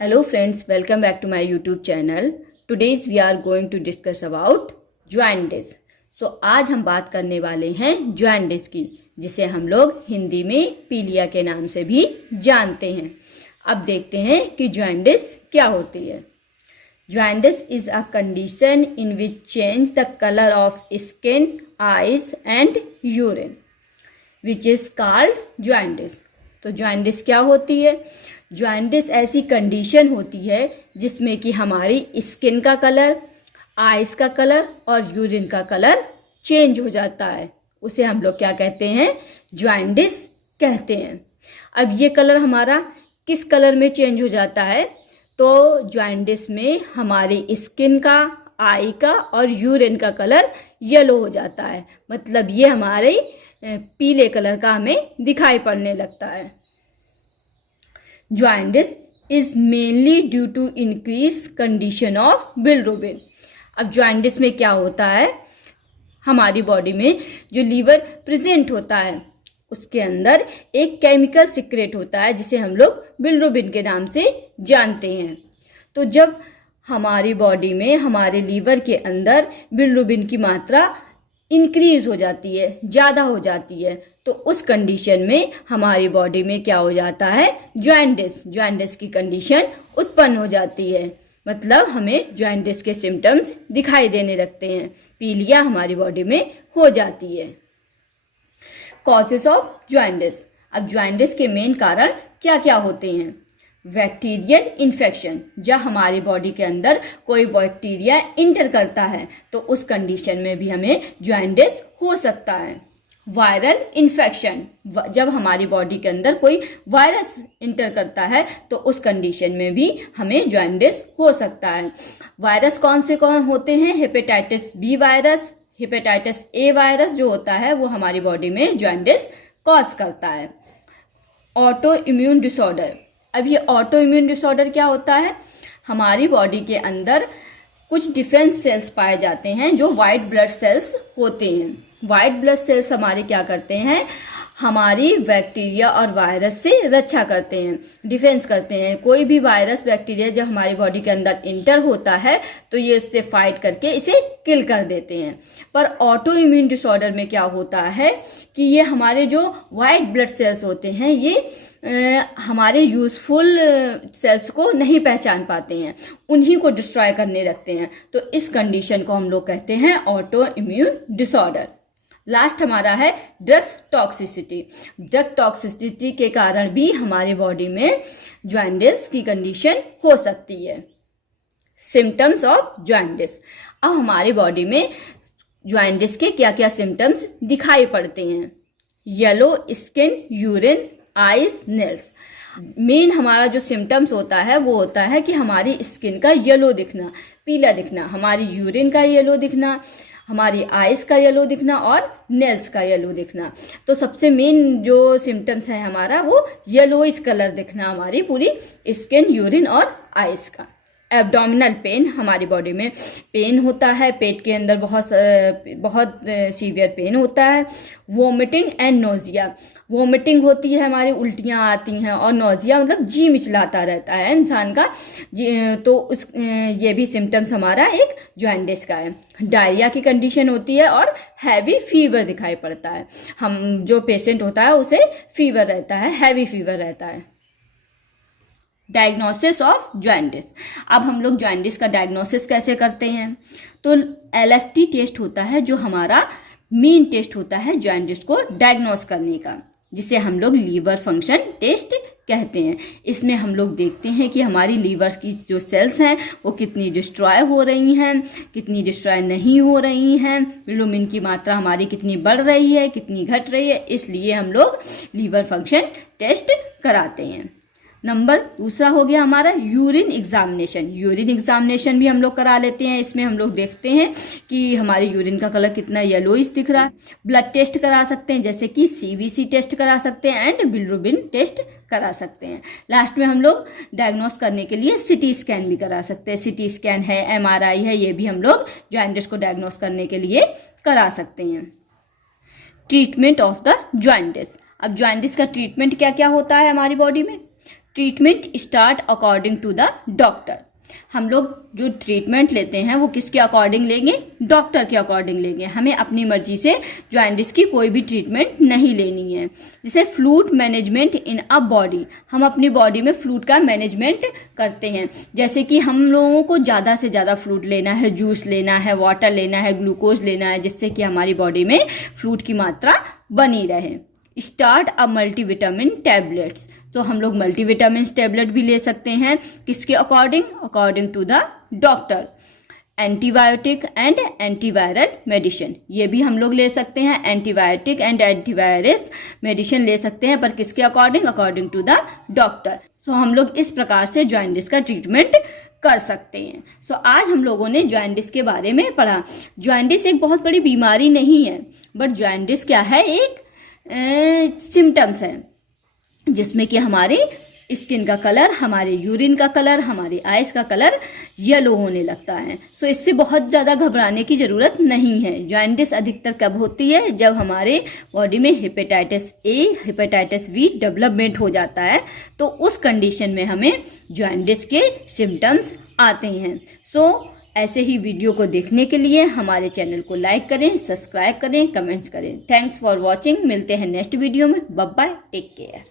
Hello friends, welcome back to my YouTube channel. Today's we are going to discuss about jaundice. So आज हम बात करने वाले हैं jaundice की, जिसे हम लोग हिंदी में पीलिया के नाम से भी जानते हैं। अब देखते हैं कि jaundice क्या होती है। Jaundice is a condition in which change the color of skin, eyes and urine, which is called jaundice. तो jaundice क्या होती है? जॉन्डिस ऐसी कंडीशन होती है जिसमें कि हमारी स्किन का कलर, आइज का कलर और यूरिन का कलर चेंज हो जाता है। उसे हम लोग क्या कहते हैं? जॉन्डिस कहते हैं। अब ये कलर हमारा किस कलर में चेंज हो जाता है? तो जॉन्डिस में हमारी स्किन का, आई का और यूरिन का कलर येलो हो जाता है। मतलब ये हमारे पीले कलर का हमें दिखाई पड़ने लगता है। Jaundice is mainly due to increased condition of bilirubin. अब jaundice में क्या होता है? हमारी बॉडी में जो लीवर प्रेजेंट होता है उसके अंदर एक केमिकल सिक्रेट होता है जिसे हम लोग बिलिरुबिन के नाम से जानते हैं। तो जब हमारी बॉडी में, हमारे लीवर के अंदर बिलिरुबिन की मात्रा इंक्रीज हो जाती है, ज़्यादा हो जाती है, तो उस कंडीशन में हमारी बॉडी में क्या हो जाता है? जॉन्डिस की कंडीशन उत्पन्न हो जाती है। मतलब हमें जॉन्डिस के सिम्टम्स दिखाई देने लगते हैं, पीलिया हमारी बॉडी में हो जाती है। Causes of jaundice. अब जॉन्डिस के मेन कारण क्या क्या होते हैं? बैक्टीरियल इन्फेक्शन, जब हमारी बॉडी के अंदर कोई बैक्टीरिया इंटर करता है तो उस कंडीशन में भी हमें जॉन्डिस हो सकता है। वायरल इन्फेक्शन, जब हमारी बॉडी के अंदर कोई वायरस इंटर करता है तो उस कंडीशन में भी हमें जॉन्डिस हो सकता है। वायरस कौन होते हैं? Hepatitis B virus, hepatitis A virus जो होता है वो हमारी बॉडी में जॉन्डिस कॉज करता है। Auto immune disorder. अब ये ऑटो इम्यून डिसऑर्डर क्या होता है? हमारी बॉडी के अंदर कुछ डिफेंस सेल्स पाए जाते हैं जो वाइट ब्लड सेल्स होते हैं। वाइट ब्लड सेल्स हमारे क्या करते हैं? हमारी बैक्टीरिया और वायरस से रक्षा करते हैं, डिफेंस करते हैं। कोई भी वायरस, बैक्टीरिया जब हमारी बॉडी के अंदर इंटर होता है तो ये इससे फाइट करके इसे किल कर देते हैं। पर ऑटो इम्यून डिसऑर्डर में क्या होता है कि ये हमारे जो वाइट ब्लड सेल्स होते हैं ये हमारे यूजफुल सेल्स को नहीं पहचान पाते हैं, उन्हीं को डिस्ट्रॉय करने लगते हैं। तो इस कंडीशन को हम लोग कहते हैं ऑटो इम्यून डिसऑर्डर। लास्ट हमारा है ड्रग्स टॉक्सिसिटी। ड्रग टॉक्सिसिटी के कारण भी हमारी बॉडी में जॉन्डिस की कंडीशन हो सकती है। Symptoms of jaundice. अब हमारी बॉडी में जॉन्डिस के क्या क्या सिम्टम्स दिखाई पड़ते हैं? Yellow skin, urine, eyes, nails. Main हमारा जो सिम्टम्स होता है वो होता है कि हमारी स्किन का येलो दिखना, पीला दिखना, हमारी यूरिन का येलो दिखना, हमारी आइज का येलो दिखना और नेल्स का येलो दिखना। तो सबसे मेन जो सिम्टम्स है हमारा वो येलोइश कलर दिखना हमारी पूरी स्किन, यूरिन और आइज का। एब्डोमिनल पेन, हमारी बॉडी में पेन होता है, पेट के अंदर बहुत सीवियर पेन होता है। Vomiting and nausea. वोमिटिंग होती है, हमारी उल्टियाँ आती हैं, और नोजिया मतलब जी मिचलाता रहता है इंसान का। तो ये भी सिम्टम्स हमारा एक जॉन्डिस का है। डायरिया की कंडीशन होती है और हैवी फीवर दिखाई पड़ता है। हम जो पेशेंट होता है उसे फीवर रहता है, हैवी फीवर रहता है। Diagnosis of jaundice. अब हम लोग जॉन्डिस का डायग्नोसिस कैसे करते हैं? तो LFT टेस्ट होता है जो हमारा मेन टेस्ट होता है जॉन्डिस को डायग्नोस करने का, जिसे हम लोग लीवर फंक्शन टेस्ट कहते हैं। इसमें हम लोग देखते हैं कि हमारी लीवर की जो सेल्स हैं वो कितनी डिस्ट्रॉय हो रही हैं, कितनी डिस्ट्रॉय नहीं हो रही हैं, बिलिरुबिन की मात्रा हमारी कितनी बढ़ रही है, कितनी घट रही है। इसलिए हम लोग लीवर फंक्शन टेस्ट कराते हैं। नंबर दूसरा हो गया हमारा यूरिन एग्जामिनेशन। यूरिन एग्जामिनेशन भी हम लोग करा लेते हैं। इसमें हम लोग देखते हैं कि हमारी यूरिन का कलर कितना येलोइश दिख रहा है। ब्लड टेस्ट करा सकते हैं, जैसे कि CBC टेस्ट करा सकते हैं एंड बिलिरुबिन टेस्ट करा सकते हैं। लास्ट में हम लोग डायग्नोस करने के लिए CT स्कैन भी करा सकते हैं। CT स्कैन है, MRI है, ये भी हम लोग जॉन्डिस को डायग्नोस करने के लिए करा सकते हैं। Treatment of the jaundice. अब जॉन्डिस का ट्रीटमेंट क्या क्या होता है हमारी बॉडी में? Treatment start according to the doctor. हम लोग जो ट्रीटमेंट लेते हैं वो किसके अकॉर्डिंग लेंगे? डॉक्टर के अकॉर्डिंग लेंगे। हमें अपनी मर्जी से जॉइंटिस की कोई भी ट्रीटमेंट नहीं लेनी है। जैसे fluid management in a body, हम अपनी बॉडी में फ्लूइड का मैनेजमेंट करते हैं। जैसे कि हम लोगों को ज़्यादा से ज़्यादा फ्लूइड लेना है, जूस लेना है, वाटर लेना है, ग्लूकोज लेना है, जिससे कि हमारी बॉडी में फ्लूइड की मात्रा बनी रहे। स्टार्ट अ मल्टीविटामिन टैबलेट्स, तो हम लोग मल्टीविटामिन टैबलेट भी ले सकते हैं। किसके according? According to the doctor. Antibiotic and antiviral medicine, ये भी हम लोग ले सकते हैं। एंटीबायोटिक एंड एंटीवायरस मेडिसिन ले सकते हैं, पर किसके according? According to the doctor. तो हम लोग इस प्रकार से जॉइंटिस का ट्रीटमेंट कर सकते हैं। सो आज हम लोगों ने जॉइंटिस के बारे में पढ़ा। जॉइंटिस एक बहुत बड़ी बीमारी नहीं है, बट जॉइंटिस क्या है? एक सिम्टम्स है, जिसमें कि हमारी स्किन का कलर, हमारे यूरिन का कलर, हमारी आइज का कलर येलो होने लगता है। सो इससे बहुत ज़्यादा घबराने की ज़रूरत नहीं है। जॉइंटिस अधिकतर कब होती है? जब हमारे बॉडी में hepatitis A, hepatitis B development हो जाता है, तो उस कंडीशन में हमें जॉइंटिस के सिम्टम्स आते हैं। सो ऐसे ही वीडियो को देखने के लिए हमारे चैनल को लाइक करें, सब्सक्राइब करें, कमेंट्स करें। Thanks for watching. मिलते हैं नेक्स्ट वीडियो में। Bye bye, take care.